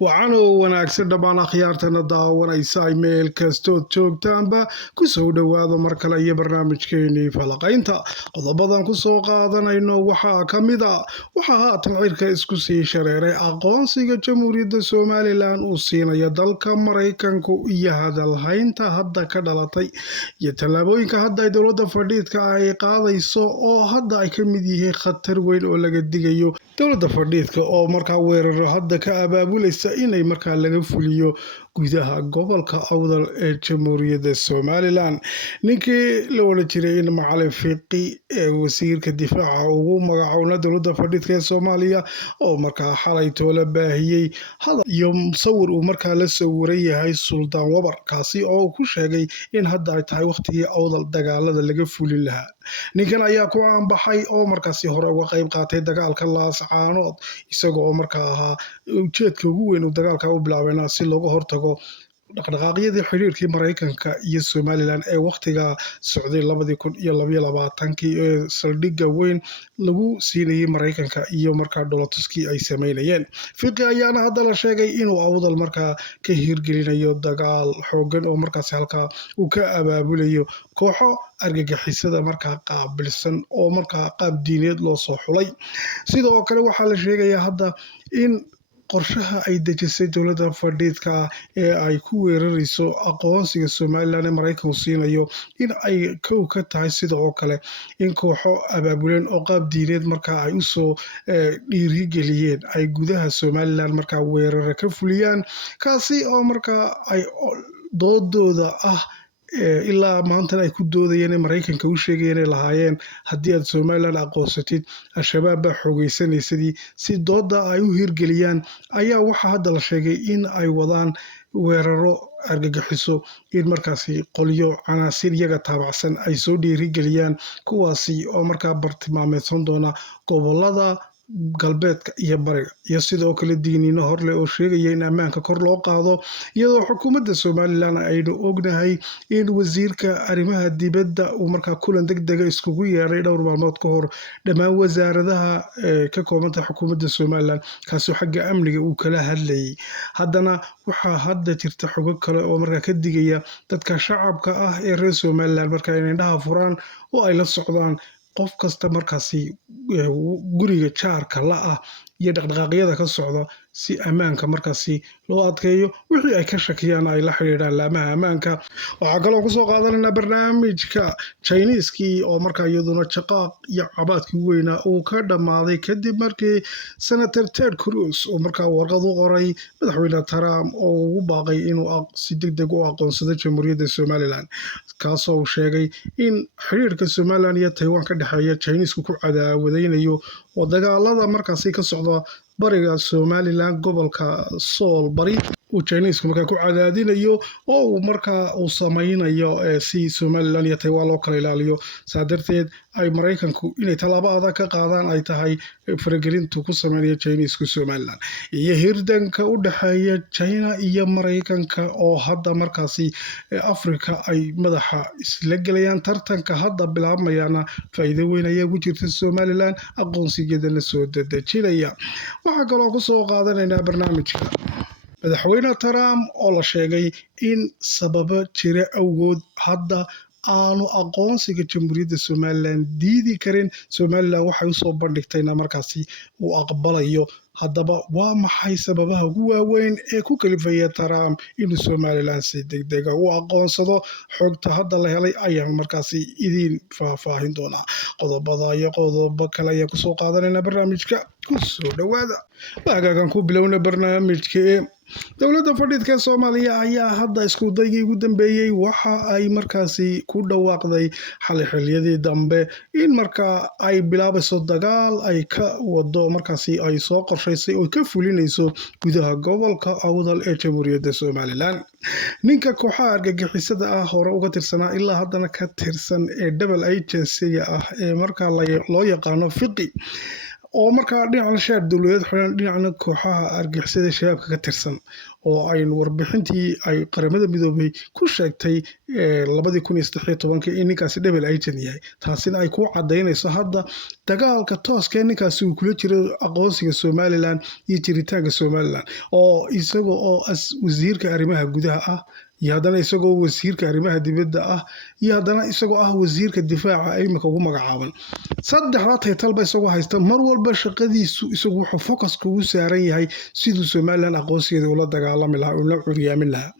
waxaana wanaagsan dhammaan akhyaartana daawanaysa meel kastood joogtaanba ku soo dhowaada mar kale iyo barnaamijkeenii falaqaynta qodobadan ku soo qaadanayno waxaa ka mid a waxaa haatan cirka isku sii shareeray aqoonsiga jamhuuriyadda somalilan uu siinaya dalka maraykanku iyo hadalhaynta hadda ka dhalatay iyo tallaabooyinka hadda ay dowladda fadhiidka ay qaadayso oo hadda ay ka mid yihiin khatar weyn oo laga digayo dowladda fadhiidka oo markaa weeraro hadda ka abaabulaysa inay markaa laga fuliyo gudaha gobolka awdal ee jamhuuriyadda somalilan ninkii la odhan jiray in macalin fiqi ee wasiirka difaaca ugu magacoona dowladda fadhiidka ee soomaaliya oo markaa xalay toola baahiyey hadal iyo sawir uu markaa la sawiran yahay suldaan wabar kaasi oo uu ku sheegay in hadda ay tahay waqtigii awdal dagaalada laga fulin lahaa ninkan ayaa ku aanbaxay oo markaasi hore uga qayb qaatay dagaalka laascaanood isaga oo markaa ahaa ujeedka ugu weyn uu dagaalka u bilaabeyna si looga hortago dhaqdhaqaaqyadii xiriirkii maraykanka iyo somalilan ee wakhtiga socday 2022 ee saldhigga weyn lagu siinayay maraykanka iyo markaa dholatuskii ay sameynayeen fiqi ayaana hadda la sheegay inuu awdal markaa ka hirgelinayo dagaal xoogan oo markaasi halkaa uu ka abaabulayo kooxo argagixisada markaa qaabilsan oo markaa qaab diineed loo soo xulay sidoo kale waxaa la sheegayaa hadda in qorshaha ay dejisay dowladda fadhiidka ee ay ku weerarayso aqoonsiga somalilan ee maraykanku siinayo in ay kow ka tahay sida oo kale in kooxo abaabuleen oo qaab diineed markaa ay usoo dhiirigeliyeen ay gudaha somalilan markaa weerara ka fuliyaan kaasi oo markaa ay doodooda ah ilaa maantan ay ku doodayeen ee maraykanka u sheegayeen inay lahaayeen haddii aad somalilan aqoonsatid al-shabaab baa xoogeysanaysadii si dooda ay u hirgeliyaan ayaa waxaa hadda la sheegay in ay wadaan weeraro argagixiso in markaasi qolyo canaasir iyaga taabacsan ay soo dhiirigeliyaan kuwaasi oo markaa bartilmaameedsan doona gobolada galbeedka iyo bariga iyo sidoo kale diiniino horleh oo sheegaya in ammaanka kor loo qaado iyadoo xukuumadda somalilan aynu ognahay in wasiirka arrimaha dibadda uu markaa kulan deg dega iskugu yeedhay dhowr maalmood ka hor dhammaan wasaaradaha ka koobanta xukuumadda somalilan kaasoo xagga amniga uu kala hadlayay haddana waxaa hadda jirta xogo kale oo markaa ka digaya dadka shacabka ah ee reer somalilan markaa inay indhaha furaan oo ay la socdaan qof kasta markaasi guriga jaarka la ah iyo dhaqdhaqaaqyada ka socda si ammaanka markaasi loo adkeeyo wixii ay ka shakiyaan ay la xidhiidhaan laamaha ammaanka waxaa kaloo kusoo qaadanaynaa barnaamijka jiniiskii oo markaa iyaduna jaqaaq iyo cabaadkii weynaa uu ka dhammaaday kadib markii senator ted cruz uu markaa warqad u qoray madaxweyne trump oo ugu baaqay inuu si deg deg u aqoonsado jamhuuriyadda somalilan kaasoo uu sheegay in xiriirka somalilan iyo taiwan ka dhexeeya jiniisku ku cadaawadeynayo oo dagaalada markaasi ka socda bariga somalilan gobolka sool bari uu jiniisku markaa ku cadaadinayo oo uu markaa uu samaynayo si somalilan iyo taiwan loo kala ilaaliyo saa darteed ay maraykanku inay tallaabo adag ka qaadaan ay tahay faragelintu ku sameynaya jiniisku somalilan iyo hirdanka u dhexeeya china iyo maraykanka oo hadda markaasi africa ay madaxa isla gelayaan tartanka hadda bilaabmayana faa'iido weyn ayaa ugu jirta somalilan aqoonsigeedana soo dedejinaya waxaa kaloo kusoo qaadanaynaa barnaamijka madaxweyne trump oo la sheegay in sababo jira awgood hadda aanu aqoonsiga jamhuuriyadda somalilan diidi karin somalilan waxay usoo bandhigtayna markaasi uu aqbalayo haddaba waa maxay sababaha ugu waaweyn ee ku kalifaya trump inuu somalilan si degdega u aqoonsado xogta hadda la helay ayaan markaasi idiin faahfaahin doonaa qodobada iyo qodobo kale ayaan kusoo qaadanayna barnaamijka kusoo dhowaada waagaagan ku bilowna barnaamijka dowladda fadhiidka soomaaliya ayaa hadda iskudaygii ugu dambeeyey waxa ay markaasi ku dhawaaqday xiliyadii dambe in markaa ay bilaabayso dagaal ay ka wado markaasi ay soo qorshaysay oo ka fulinayso gudaha gobolka awdal ee jamhuuriyadda somalilan ninka kooxaha argagixisada ah hore uga tirsanaa ilaa haddana ka tirsan ee double agencyga ah ee markaa loo yaqaano fiqi oo markaa dhinacna shaar dowladeed xiran dhinacna kooxaha argixisada shabaabka ka tirsan oo aynu warbixintii ay qaramada midoobay ku sheegtay 2013 in ninkaasi double agent yahay taasina ay ku cadaynayso hadda dagaalka tooska ninkaasi uu kula jiro aqoonsiga Somaliland iyo jiritaanka Somaliland oo isagoo oo wasiirka arrimaha gudaha ah iyo haddana isagoo wasiirka arrimaha dibadda ah iyo haddana isagoo ah wasiirka difaaca ay imika ugu magacaaban saddexda taytalba isagoo haysta mar walba shaqadiisu isagu wuxuu focus ugu saaran yahay siduu Somaliland aqoonsigeeda ula dagaalami lahaa ula curiyaamin lahaa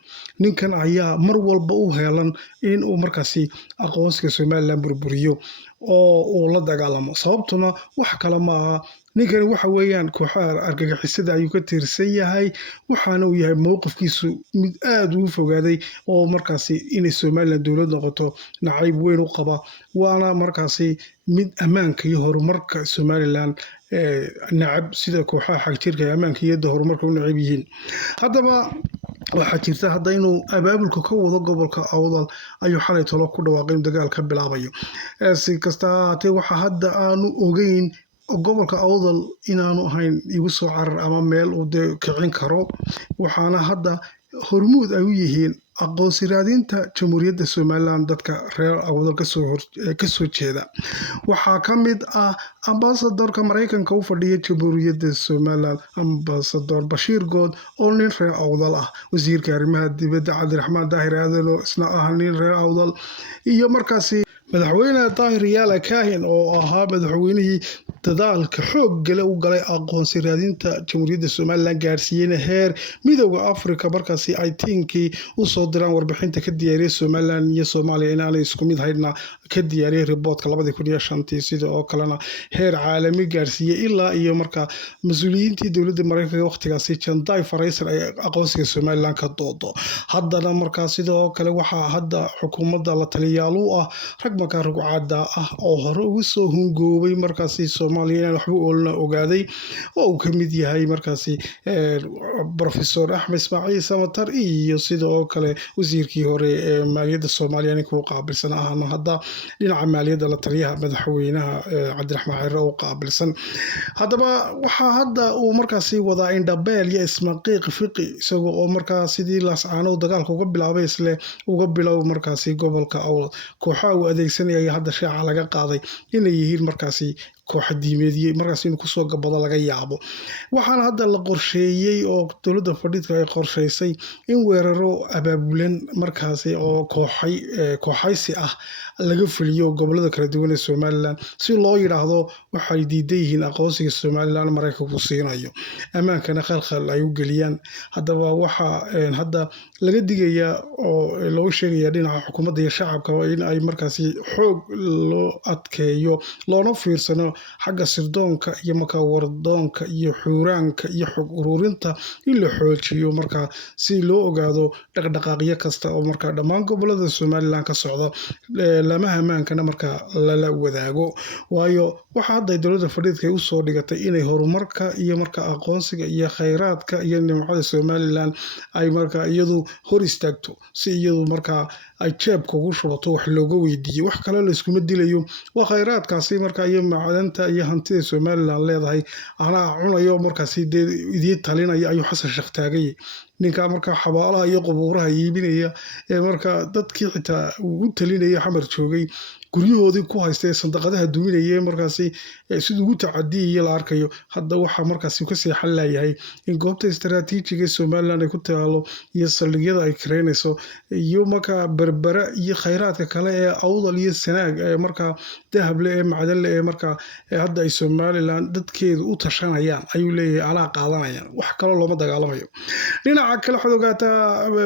ninkan ayaa mar walba u heelan in uu markaasi aqoonsiga Somaliland burburiyo oo uu la dagaalamo sababtuna wax kale ma aha ninkan waxa weeyaan kooxaha argagixisada ayuu ka tirsan yahay waxaana uu yahay mowqifkiisu mid aad ugu fogaaday oo markaasi inay Somaliland dowlad noqoto nacayb weyn u qaba waana markaasi mid ammaanka iyo horumarka Somaliland nacab sida kooxaha xagjirka ammaanka iyo horumarka u nacab yihiin haddaba waxaa jirta hadda inuu abaabulka ka wado gobolka Awdal ayuu xalay talo ku dhawaaqay dagaal ka bilaabayo si kasta haatee waxa hadda aanu ogeyn gobolka Awdal inaanu ahayn igu soo carar ama meel uu kicin karo waxaana hadda hormuud ay u yihiin aqoonsi raadinta jamhuuriyadda Somaliland dadka reer Awdal ka soo jeeda waxaa ka mid ah ambassadorka Mareykanka u fadhiya jamhuuriyadda Somaliland ambassador Bashir Good oo nin reer Awdal ah wasiirka arrimaha dibadda Cabdiraxmaan Daahir Aadan oo isna ah nin reer Awdal iyo markaasi madaxweyne Daahir Yaala Kaahin oo ahaa madaxweynihii dadaalka xoog gale u galay aqoonsi raadinta jamhuuriyadda Somaliland gaarsiiyay heer midowga Afrika markaasi ay tiinkii u soo diraan warbixinta ka diyaariyay Somaliland iyo Soomaaliya inaanay isku mid haydna ka diyaariyay reportka 2005 sidoo kalena heer caalami gaarsiiyay ilaa iyo markaa mas'uuliyiintii dowladda Mareykanka waqtigaasi Janday Farayser ay aqoonsiga Somaliland ka doodo haddana markaa sidoo kale waxaa hadda xukuumadda la taliyaal u ah rag markaa rugcada ah oo hore ugu soo hungoobay markaasi Soomaaliya waxba oolna ogaaday oo uu ka mid yahay markaasi Professor Axmed Ismaaciil Samatar iyo sidoo kale wasiirkii hore ee maaliyadda Soomaaliya ninkuu qaabilsan ahna hadda dhinaca maaliyadda la taliyaha madaxweynaha Cabdiraxmaan Ciro oo qaabilsan haddaba waxaa hadda uu markaasi wadaa indhabeel iyo ismaqiiq fiqi isagoo oo markaa sidii laascaano dagaalka uga bilaabay isle uga bilow markaasi gobolka Awdal kooxaha uu adeegsanaya hadda shaaca laga qaaday inay yihiin markaasi koox diimeediyay markaas inuu kusoo gabado laga yaabo waxaana hadda la qorsheeyay oo dowladda fadhiidka ay qorsheysay in weeraro abaabulan markaasi oo kooxaysi ah laga fuliyo gobolada kala duwan ee Somaliland si loo yiraahdo waxay diidan yihiin aqoonsiga Somaliland Mareykanku siinayo amaankana khalkhal ay u geliyaan haddaba waxa hadda laga digayaa oo loo sheegaya dhinaca xukuumadda iyo shacabka in ay markaasi xoog loo adkeeyo loona fiirsano xagga sirdoonka iyo markaa wardoonka iyo xuuraanka iyo xog ururinta in la xoojiyo markaa si loo ogaado dhaqdhaqaaqyo kasta oo markaa dhammaan gobolada Somaliland ka socda lamaha amaankana markaa lala wadaago waayo waxa hadda dowladda fadhiidka ay u soo dhigatay inay horumarka iyo markaa aqoonsiga iyo khayraadka iyo nimcada Somaliland ay markaa iyadu hor istaagto si iyadu markaa ay jeebka ugu shubato wax looga weydiiyo wax kale la iskuma dilayo waa khayraadkaasi markaa iyo macdanta iyo hantida Somaliland leedahay ana cunayo markaasi idii talinaya ayuu Xasan Sheekh taagay ninka markaa xabaalaha iyo qubuuraha iibinaya ee markaa dadkii xitaa uu talinaya xamar joogay guryahoodii ku haystay sandaqadaha duminayay markaasi sidoo ugu tacadiyay la arkayo hadda waxa markaasi ka sii xal layahay in goobta istaraatiijiga Somaliland ay ku taalo iyo saldhigyada ay kareynayso iyo markaa berbera iyo khayraadka kale ee Awdal iyo Sanaag ee markaa dahab leh ee macdan leh ee markaa hadda ay Somaliland dadkeedu u tashanayaan ayuu leeyahay ala qaadanayaan wax kale looma dagaalamayo dhinaca kale xoggaata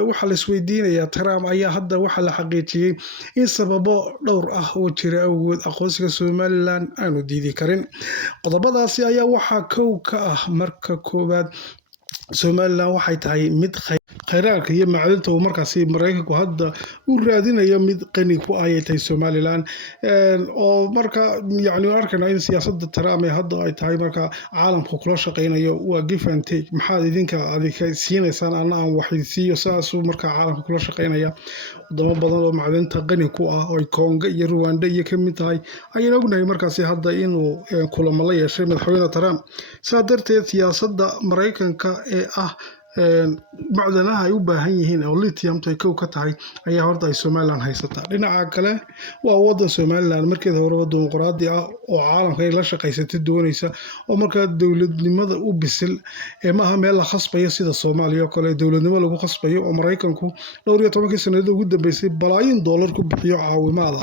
waxa la isweydiinayaa Trump ayaa hadda waxa la xaqiijiyay in sababo dhowr ah oo jira awood aqoonsiga Somaliland aanu diidi karin qodobadaasi ayaa waxa kow ka ah marka koobaad Somaliland waxay tahay mid khayraadka iyo macdanta uu markaasi Mareykanku hadda u raadinayo mid qani ku ah ay tahay Somaliland oo marka yacni arkayna in siyaasadda Trump ee hadda ay tahay marka caalamku kula shaqeynayo waa give and take maxaad idinka siinaysaan aan wax siiyo saasuu marka caalamku kula shaqeynaya wadamo badan oo macdanta qani ku ah oo Congo iyo Rwanda iyo ka mid tahay ayaan ognahay markaasi hadda inuu kulamo la yeeshay madaxweyne Trump saa darteed siyaasadda Mareykanka ee ah macdanaha ay u baahan yihiin oo lithium ay ka tahay ayaa horta ay Somaliland haysataa dhinaca kale waa wadan Somaliland markeeda hore dimuqraadi ah oo caalamka ay la shaqeysatay doonaysa oo marka dawladnimada u bisil maaha meel la khasbayo sida Soomaaliya kale dawladnimo lagu khasbayo oo Mareykanku dhowr iyo 10 sanadood ugu dambeysay balaayin dollar ku bixiyo caawimaada